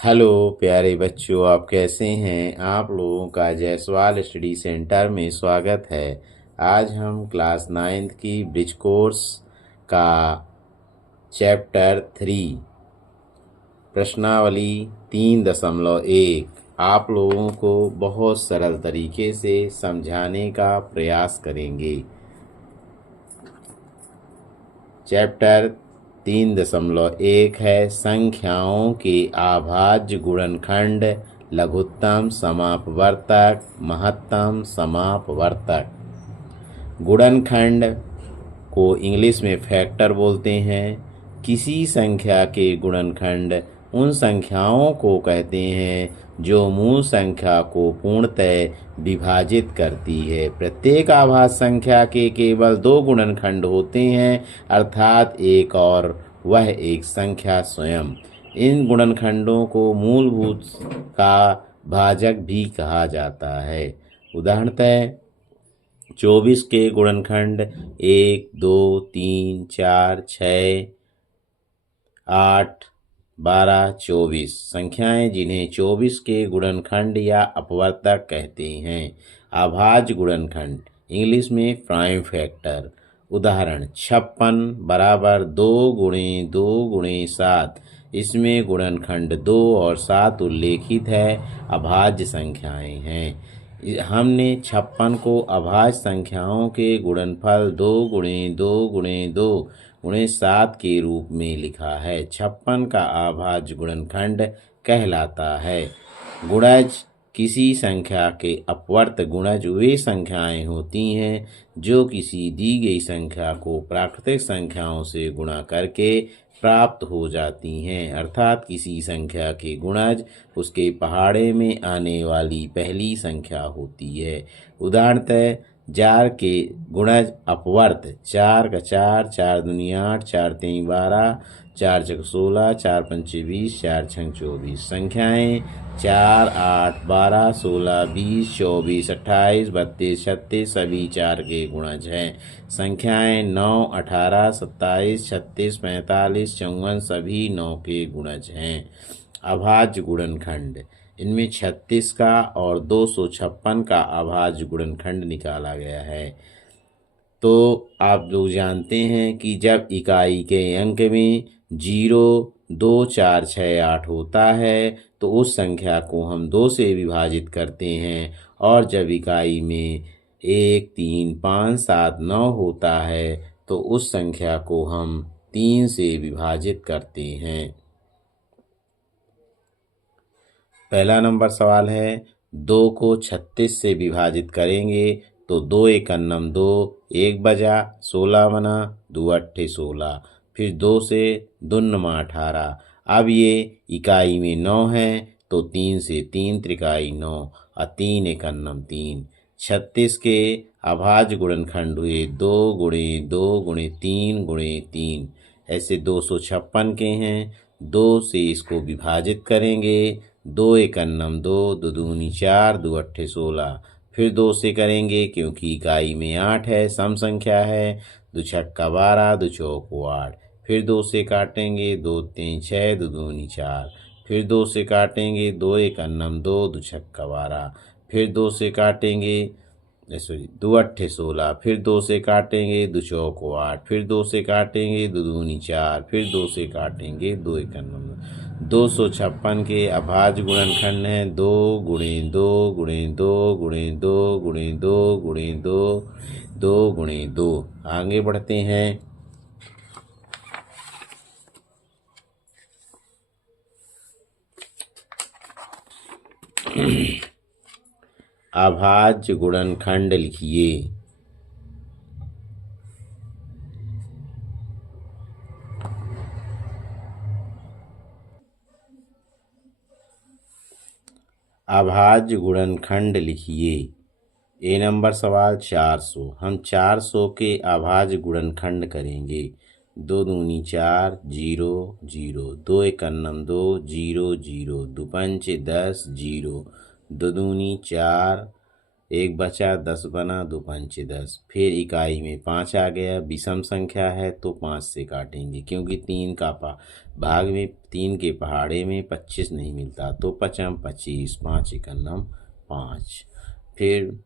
Hello प्यारे बच्चों, आप कैसे हैं। आप लोगों का जायसवाल स्टडी सेंटर में स्वागत है। आज हम क्लास 9th की ब्रिज कोर्स का चैप्टर 3 प्रश्नावली 3.1 आप लोगों को बहुत सरल तरीके से समझाने का प्रयास करेंगे। चैप्टर 3.1 है संख्याओं के अभाज्य गुणनखंड, लघुत्तम समापवर्तक, महत्तम समापवर्तक। गुणनखंड को इंग्लिश में फैक्टर बोलते हैं। किसी संख्या के गुणनखंड उन संख्याओं को कहते हैं जो मूल संख्या को पूर्णतः विभाजित करती है। प्रत्येक आभाज्य संख्या के केवल 2 गुणनखंड होते हैं, अर्थात एक और वह एक संख्या स्वयं। इन गुणनखंडों को मूलभूत का भाजक भी कहा जाता है। उदाहरणतः 24 के गुणनखंड 1, 2, 3, 4, 6, 8, 12, 24 संख्याएं जिन्हें 24 के गुणनखंड या अपवर्तक कहते हैं। अभाज्य गुणनखंड इंग्लिश में प्राइम फैक्टर। उदाहरण 56 बराबर 2 गुणे 2 गुणे 7। इसमें गुणनखंड 2 और 7 उल्लेखित है, अभाज्य संख्याएं हैं। हमने 56 को अभाज्य संख्याओं के गुणनफल 2 गुणे 2 गुणे 2 गुणे 7 के रूप में लिखा है। 56 का अभाज्य गुणनखंड कहलाता है। गुणज किसी संख्या के अपवर्त गुणज वे संख्याएं होती हैं जो किसी दी गई संख्या को प्राकृतिक संख्याओं से गुणा करके प्राप्त हो जाती हैं, अर्थात किसी संख्या के गुणज उसके पहाड़े में आने वाली पहली संख्या होती है। उदाहरणतः 4 के गुणज अपवर्त 4 का 4, 4 दूनी 8, 4 तीन 12, 4 चौक 16, 4 पंचे 20, 4 छंग 24 संख्याएं 4, 8, 12, 16, 20, 24, 28, 32, 36 सभी 4 के गुणज हैं। संख्याएं 9, 18, 27, 36, 45, 54 सभी 9 के गुणज हैं। अभाज्य गुणनखंड इनमें 36 का और 256 का अभाज्य गुणनखंड निकाला गया है। तो आप लोग जानते हैं कि जब इकाई के अंक में 0, 2, 4, 6, 8 होता है तो उस संख्या को हम 2 से विभाजित करते हैं, और जब इकाई में 1, 3, 5, 7, 9 होता है तो उस संख्या को हम 3 से विभाजित करते हैं। पहला नंबर सवाल है 2 को 36 से विभाजित करेंगे तो 2 एकन्नम 2, 1 बजा 16 बना, 2 अट्ठे 16, फिर 2 से दुन्नमा 18। अब ये इकाई में 9 है तो 3 से 3 त्रिकाई 9 और 3 एकन्नम 3। 36 के अभाज्य गुणनखंड हुए 2 गुणे 2 गुणे 3 गुणे 3। ऐसे 256 के हैं। 2 से इसको विभाजित करेंगे, 2 एकन्नम 2, 2 दूनी 4, 2 अट्ठे 16। फिर 2 से करेंगे क्योंकि इकाई में 8 है, सम संख्या है। 2 छक्का 12, 2 चौको 8। फिर 2 से काटेंगे, 2 तीन 6, 2 दूनी 4। फिर 2 से काटेंगे, 2 एकन्नम 2, 2 छक्का 12। फिर 2 से काटेंगे, सॉरी 2 अट्ठे 16। फिर 2 से काटेंगे, 2 चौको 8। फिर 2 से काटेंगे, 2 दूनी 4। फिर 2 से काटेंगे, 2 एकन्नम 256 के अभाज्य गुणनखंड हैं 2 गुणे 2 गुणे 2 गुणे 2 गुणे 2 गुणे 2 2 गुणे 2। आगे बढ़ते हैं। अभाज्य गुणनखंड लिखिए। अभाज्य गुणनखंड लिखिए। ए नंबर सवाल 400। हम 400 के अभाज्य गुणनखंड करेंगे। 2 दूनी 4, 0 0, 2 एकन्नम 2, 0 0, 2 पंचे 10, 0, 2 दूनी 4, एक बचा, 10 बना, दो पंचे 10। फिर इकाई में 5 आ गया, विषम संख्या है तो 5 से काटेंगे, क्योंकि 3 का भाग में 3 के पहाड़े में 25 नहीं मिलता, तो पचम 25, 5 एकन्नम 5। फिर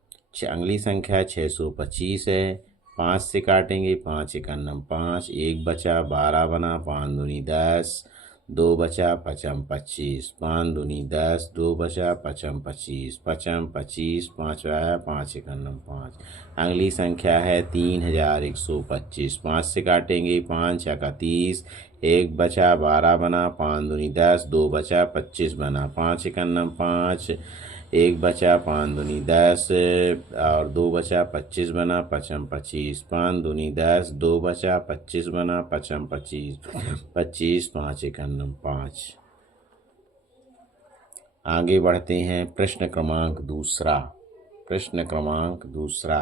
अगली संख्या 625 है, 5 से काटेंगे, 5 एकन्नम 5। एक बचा, 12 बना, 5 दूनी 10, दो बचा, पचम 25, 5 दूनी 10, दो बचा, पचम 25, पचम 25, 5 आया, 5 एकन्नम 5। अगली संख्या है 3125, 5 से काटेंगे, 5 छका 30, एक बचा, 12 बना, 5 दूनी 10, दो बचा, 25 बना, 5 एकन्नम 5। एक बचा, 5 दूनी 10 और दो बचा, 25 बना, पचम 25, 5 दूनी 10, दो बचा, 25 बना, पचम 25, 25, 5 एकन्नम 5। आगे बढ़ते हैं। प्रश्न क्रमांक दूसरा। प्रश्न क्रमांक दूसरा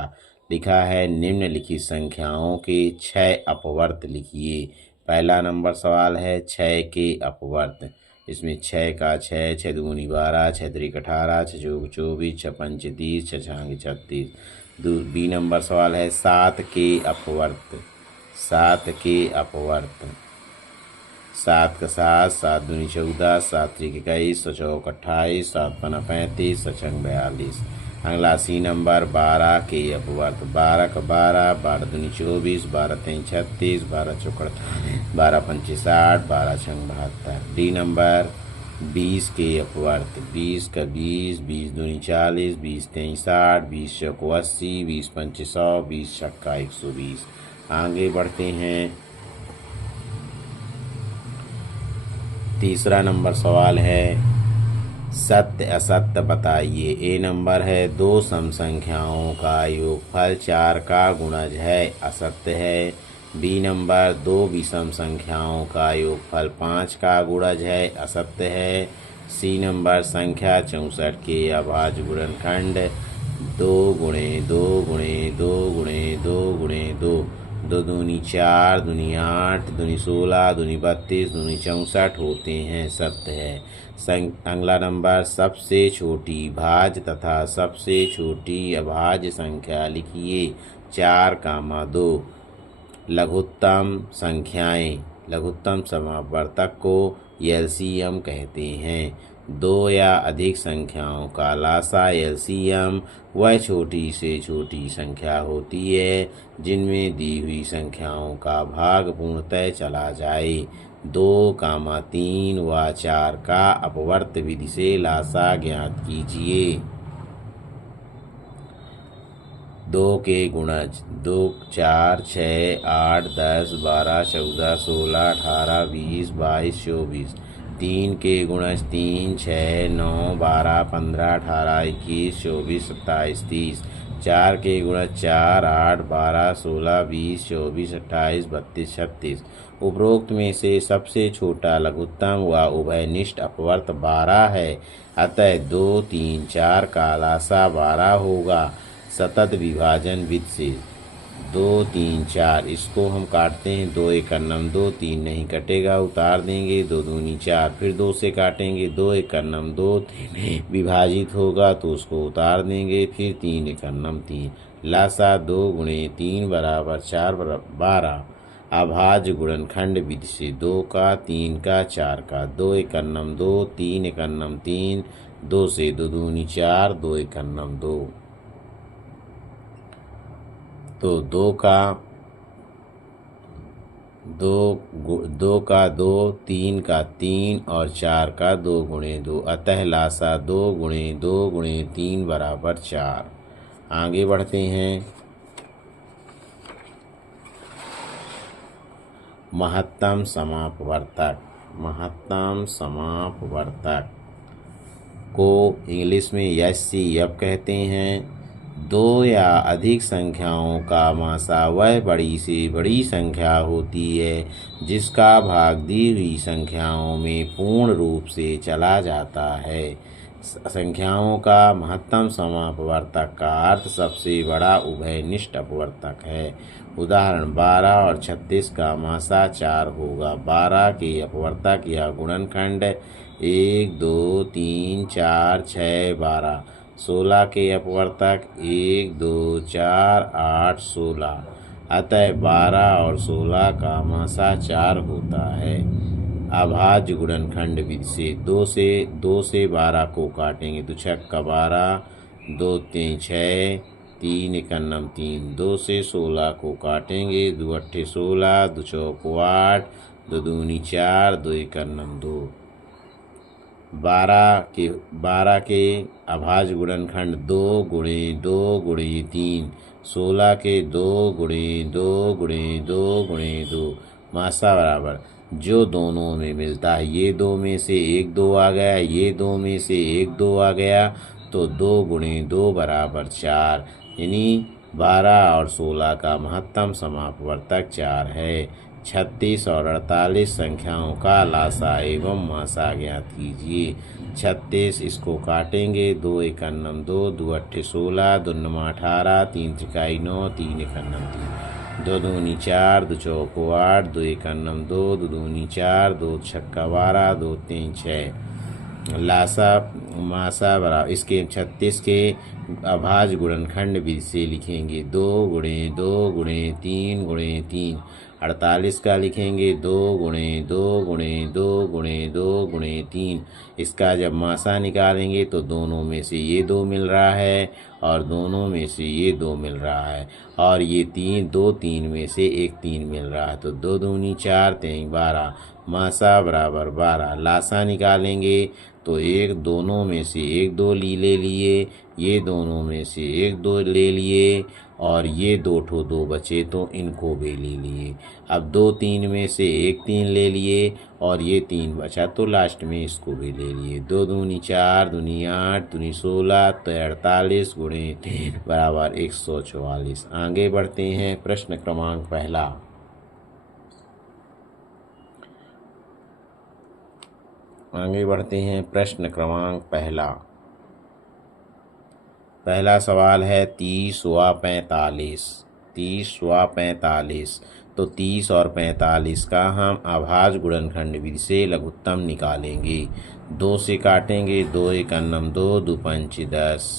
लिखा है, निम्नलिखित संख्याओं के 6 अपवर्त लिखिए। पहला नंबर सवाल है 6 के अपवर्त। इसमें 6 का 6, 6 दूनी 12, 6 त्रिक 18, 6 चौक 24, 6 पंच 30, 6 छांग 36। बी नंबर सवाल है 7 के अपवर्त। 7 के अपवर्त। 7 का 7, 7 दूनी 14, 7 त्रिक 21, 7 चौक 28, 7 पना 35, 7 छंग 42। अगला सी नंबर 12 के अपवर्त। 12 का 12, 12 दूनी 24, 12 तीन 36, 12 चौक 48, 12 पंचे 60, 12 छंग 72। डी नंबर 20 के अपवर्त। 20 का 20, 20 दूनी 40, 20 तीन 60, 20 चौक 80, 20 पंचे 100, 20 छक्का 120। आगे बढ़ते हैं। तीसरा नंबर सवाल है, सत्य असत्य बताइए। ए नंबर है, दो सम संख्याओं का योगफल 4 का गुणज है, असत्य है। बी नंबर, दो विषम संख्याओं का योगफल 5 का गुणज है, असत्य है। सी नंबर, संख्या 64 के अभाज्य गुणनखंड 2 गुणे 2 गुणे 2 गुणे 2 गुणे 2, 2 दूनी 4, दूनी 8, दूनी 16, दूनी 32, दूनी 64 होते हैं, सत्य है। अगला नंबर, सबसे छोटी भाज्य तथा सबसे छोटी अभाज्य संख्या लिखिए। 4, 2। लघुत्तम संख्याएं। लघुत्तम समापवर्तक को एलसीएम कहते हैं। 2 या अधिक संख्याओं का लासा एलसीएम वह छोटी से छोटी संख्या होती है जिनमें दी हुई संख्याओं का भाग पूर्णतः चला जाए। 2, 3 व 4 का अपवर्त विधि से लासा ज्ञात कीजिए। 2 के गुणज। 2, 4, 6, 8, 10, 12, 14, 16, 18, 20, 22, 24। 3 के गुणज। 3, 6, 9, 12, 15, 18, 21, 24, 27, 30। 4 के गुणज। 4, 8, 12, 16, 20, 24, 28, 32, 36। उपरोक्त में से सबसे छोटा लघुत्तम व उभयनिष्ठ अपवर्त 12 है, अतः 2, 3, 4 का लासा 12 होगा। सतत विभाजन विधि से 2, 3, 4 इसको हम काटते हैं। 2 एकन्नम 2, 3 नहीं कटेगा, उतार देंगे। 2 दूनी 4, फिर 2 से काटेंगे। 2 एकन्नम 2, 3 विभाजित होगा तो उसको उतार देंगे। फिर 3 एकन्नम 3। लासा 2 गुणे 3 बराबर 4 12। अभाज्य गुणनखंड विधि से 2 का 3 का 4 का। 2 एकन्नम 2, 3 एकन्नम 3, 2 से 2 दूनी 4, 2 एकन्नम 2। तो 2 का 2, 3 का 3 और 4 का 2 गुणे 2, अतः लासा 2 गुणे 2 गुणे 3 बराबर 4। आगे बढ़ते हैं। महत्तम समापवर्तक। महत्तम समापवर्तक को इंग्लिश में एचसीएफ कहते हैं। 2 या अधिक संख्याओं का मासा वह बड़ी से बड़ी संख्या होती है जिसका भाग दी हुई संख्याओं में पूर्ण रूप से चला जाता है। संख्याओं का महत्तम समापवर्तक का अर्थ सबसे बड़ा उभयनिष्ठ अपवर्तक है। उदाहरण 12 और 36 का मासा 4 होगा। 12 के अपवर्तक या गुणनखंड 1, 2, 3, 4, 6, 12। 16 के अपवर्तक 1 2 4 8 16, अतः 12 और 16 का मासा 4 होता है। अभाज्य गुणनखंड विधि से 2 से 12 को काटेंगे तो 6 का 12, 2 3 6, 3 एकन्नम 3, 2 से 16 को काटेंगे, 2 अट्ठे 16, 2 चौको 8, 2 दूनी 4, 2 एकन्नम 2। 12 के अभाज्य गुणनखंड 2 गुणे 2 गुणे 3, 16 के 2 गुणे 2 गुणे 2 गुणे 2, मासा बराबर जो दोनों में मिलता है, ये 2 में से 1 2 आ गया, ये 2 में से 1 2 आ गया, तो 2 गुणे 2 बराबर 4, यानी 12 और 16 का महत्तम समापवर्तक 4 है। 36 और 48 संख्याओं का लासा एवं मासा ज्ञात कीजिए। 36 इसको काटेंगे, 2 एकन्नम 2, 2 अट्ठे 16, 2 नमा 18, 3 त्रिकाई 9, 3 एकन्नम 3, 2 दूनी 4, 2 चौको 8, 2 एकन्नम 2, 2 दूनी 4, 2 छक्का 12, 2 3 6। लासा मासा बराबर इसके 36 के अभाज्य गुणनखंड विधि से लिखेंगे 2 गुणे 2 गुणे 3 गुणे 3। 48 का लिखेंगे 2 गुणे 2 गुणे 2 गुणे 2 गुणे 3। इसका जब मासा निकालेंगे तो दोनों में से ये 2 मिल रहा है और दोनों में से ये 2 मिल रहा है, और ये 3 में से एक 3 मिल रहा है, तो 2 दूनी 4 3 12, मासा बराबर 12। लासा निकालेंगे तो एक दोनों में से 1 2 ले लिए, ये दोनों में से 1 2 ले लिए, और ये 2 बचे तो इनको भी ले लिए। अब 2 3 में से 1 3 ले लिए और ये 3 बचा तो लास्ट में इसको भी ले लिए। 2 दूनी 4, दूनी 8, दूनी 16, तो 48 गुणे 3 बराबर 144। आगे बढ़ते हैं प्रश्न क्रमांक पहला। प्रश्न क्रमांक पहला। पहला सवाल है 30 व 45। 30 व 45, तो 30 और 45 का हम अभाज्य गुणनखंड विधि से लघुत्तम निकालेंगे। 2 से काटेंगे, 2 एकन्नम 2, 2 पंच 10।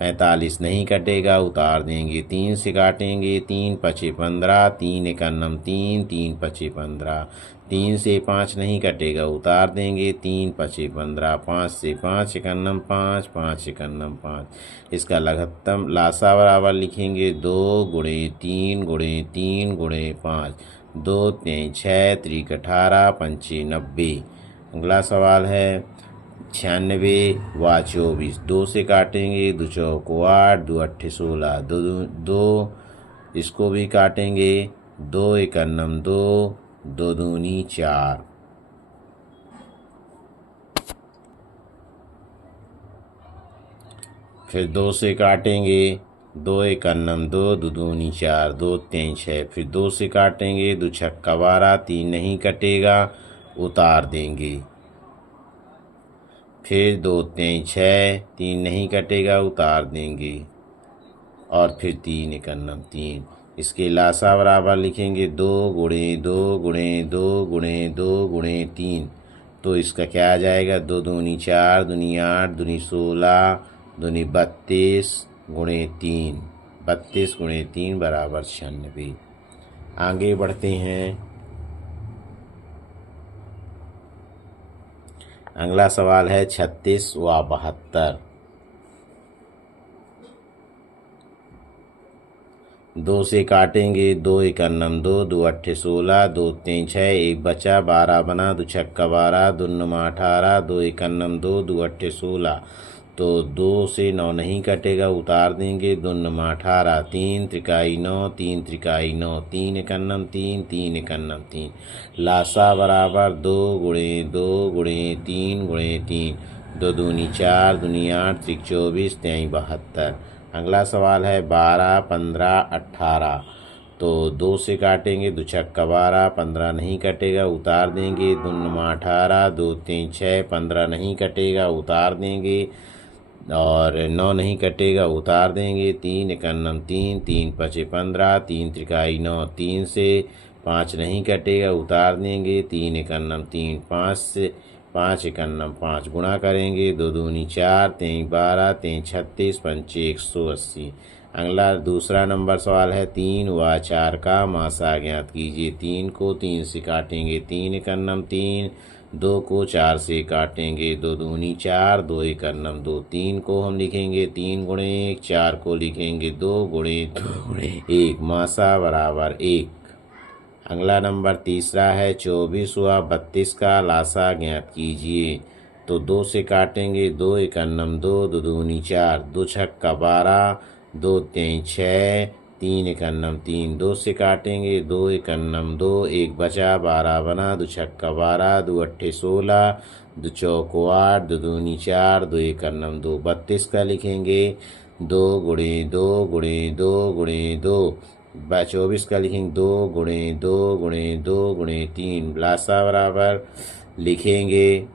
45 नहीं कटेगा, उतार देंगे। 3 से काटेंगे, 3 पचे 15, 3 एकन्नम 3, 3 पचे 15। 3 से 5 नहीं कटेगा, उतार देंगे। 3 पचे 15, 5 से 5 एकन्नम 5, 5 एकन्नम 5। इसका लघुत्तम लासा बराबर लिखेंगे 2 गुणे 3 गुणे 3 गुणे 5, 2 3 6 त्रिक 18 पंचे 90। अगला सवाल है 96 व 24। 2 से काटेंगे, 2 चौको 8, 2 अट्ठे 16, 2 इसको भी काटेंगे, 2 एकन्नम 2, 2 दूनी 4। फिर 2 से काटेंगे, 2 एकन्नम 2, 2 दूनी 4, 2 3 6। फिर 2 से काटेंगे, 2 छक्का 12, 3 नहीं कटेगा, उतार देंगे। फिर 2 3 6, 3 नहीं कटेगा, उतार देंगे, और फिर 3 एकन्नम 3। इसके लासा बराबर लिखेंगे 2 गुणे 2 गुणे 2 गुणे 2 गुणे 3, तो इसका क्या आ जाएगा, 2 दूनी 4, दूनी 8, दूनी 16, दूनी 32 गुणे 3, 32 गुणे 3 बराबर 96। आगे बढ़ते हैं। अगला सवाल है 36 व 72। 2 से काटेंगे, 2 एकन्नम 2, 2 अट्ठे 16, 2 3 6, 1 बचा, 12 बना, 2 छक्का 12, 2 नमा 18, 2 एकन्नम 2, 2 अट्ठे 16, तो 2 से 9 नहीं कटेगा, उतार देंगे। 2 नमा 18, 3 त्रिकाई 9, 3 त्रिकाई 9, 3 एकन्नम 3, 3 एकन्नम 3। लासा बराबर 2 गुणे 2 गुणे 3 गुणे 3, 2 दूनी 4, दूनी 8, त्रिक 24, 3 72। अगला सवाल है 12 15 18। तो 2 से काटेंगे, 2 छक्का 12, 15 नहीं कटेगा, उतार देंगे। 2 नमा 18, 2 3 6, 15 नहीं कटेगा, उतार देंगे, और 9 नहीं कटेगा, उतार देंगे। 3 एकन्नम 3, 3 पचे 15, 3 त्रिकाई 9, 3 से 5 नहीं कटेगा, उतार देंगे। 3 एकन्नम 3, 5 5 एकन्नम 5 गुणा करेंगे, 2 दूनी 4, 3 12, 3 36, 5 180। अगला दूसरा नंबर सवाल है 3 व 4 का मासा ज्ञात कीजिए। 3 को 3 से काटेंगे, 3 एकन्नम 3, 2 को 4 से काटेंगे, 2 दूनी 4, 2 एकन्नम 2। 3 को हम लिखेंगे 3 गुणे 1, 4 को लिखेंगे 2 गुणे 2 गुणे 1, मासा बराबर 1। अगला नंबर तीसरा है 24 व 32 का लासा ज्ञात कीजिए। तो 2 से काटेंगे, 2 एकन्नम 2, 2 दूनी 4, 2 छक्का 12, 2 तीन 6, 3 एकन्नम 3। 2 से काटेंगे, 2 एकन्नम 2, 1 बचा 12 बना, 2 छक्का 12, 2 अट्ठे 16, 2 चौको 8, 2 दूनी 4, 2 एकन्नम 2। 32 का लिखेंगे 2 गुणे 2 गुणे 2 गुणे 2। 24 का लिखेंगे 2 गुणे 2 गुणे 2 गुणे 3, लासा बराबर लिखेंगे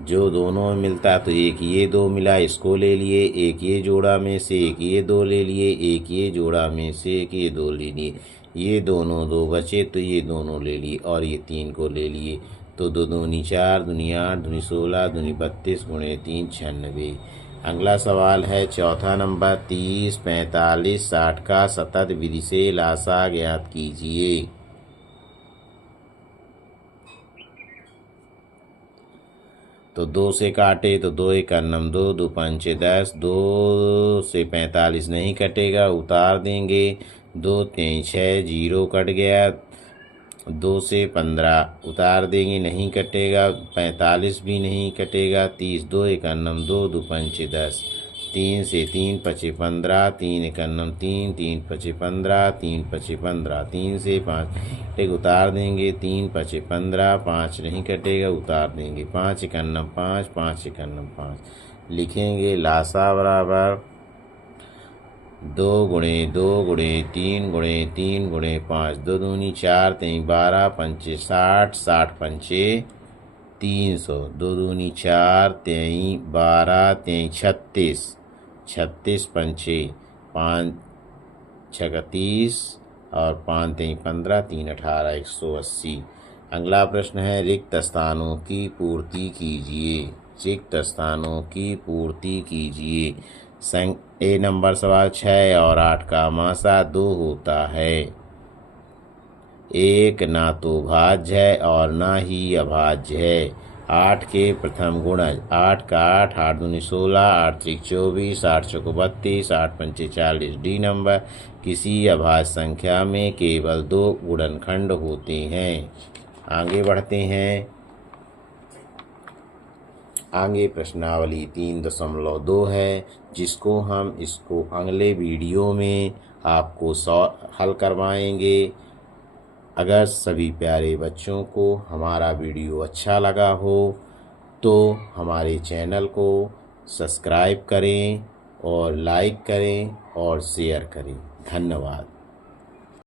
जो दोनों में मिलता है। तो एक ये 2 मिला, इसको ले लिए, एक ये जोड़ा में से एक ये 2 ले लिए, एक ये जोड़ा में से एक ये 2 ले लिए, ये दोनों 2 बचे तो ये दोनों ले लिए और ये 3 को ले लिए। तो 2 दूनी 4, दूनी 8, दूनी 16, दूनी 32 गुणे 3 96। अगला सवाल है चौथा नंबर 30, 45, 60 का सतत विधि से लासा ज्ञात कीजिए। तो 2 से काटे तो 2 एकन्नम 2, 2 पंचे 10, 2 से 45 नहीं कटेगा, उतार देंगे, 2 तीन 6, 0 कट गया। 2 से 15 उतार देंगे, नहीं कटेगा, 45 भी नहीं कटेगा। 30, 2 एकन्नम 2, 2 पंचे 10, 3 से 3 पचे 15, 3 एकन्नम 3, 3 पचे 15, 3 पचे 15, 3 से 5 एक उतार देंगे, 3 पचे 15, 5 नहीं कटेगा, उतार देंगे, 5 एकन्नम 5, 5 एकन्नम 5 लिखेंगे। लासा बराबर 2 गुणे 2 गुणे 3 गुणे 3 गुणे 5, 2 दूनी 4, 3 12, पंचे 60, 60 पंचे 300, 2 दूनी 4, 3 12, 3 36, 36 पंचे 5 छक्का 30 और 5 3 15, 3 18, 180। अगला प्रश्न है रिक्त स्थानों की पूर्ति कीजिए। रिक्त स्थानों की पूर्ति कीजिए। ए नंबर सवाल 6 और 8 का मासा 2 होता है। 1 ना तो भाज्य है और ना ही अभाज्य है। 8 के प्रथम गुणज 8 का 8, 8 दूनी 16, 8 त्रिक 24, 8 चौको 32, 8 पंचे 40। डी नंबर किसी अभाज्य संख्या में केवल 2 गुणनखंड होते हैं। आगे बढ़ते हैं। आगे प्रश्नावली 3.2 है, जिसको हम इसको अगले वीडियो में आपको हल करवाएंगे। अगर सभी प्यारे बच्चों को हमारा वीडियो अच्छा लगा हो तो हमारे चैनल को सब्सक्राइब करें और लाइक करें और शेयर करें। धन्यवाद।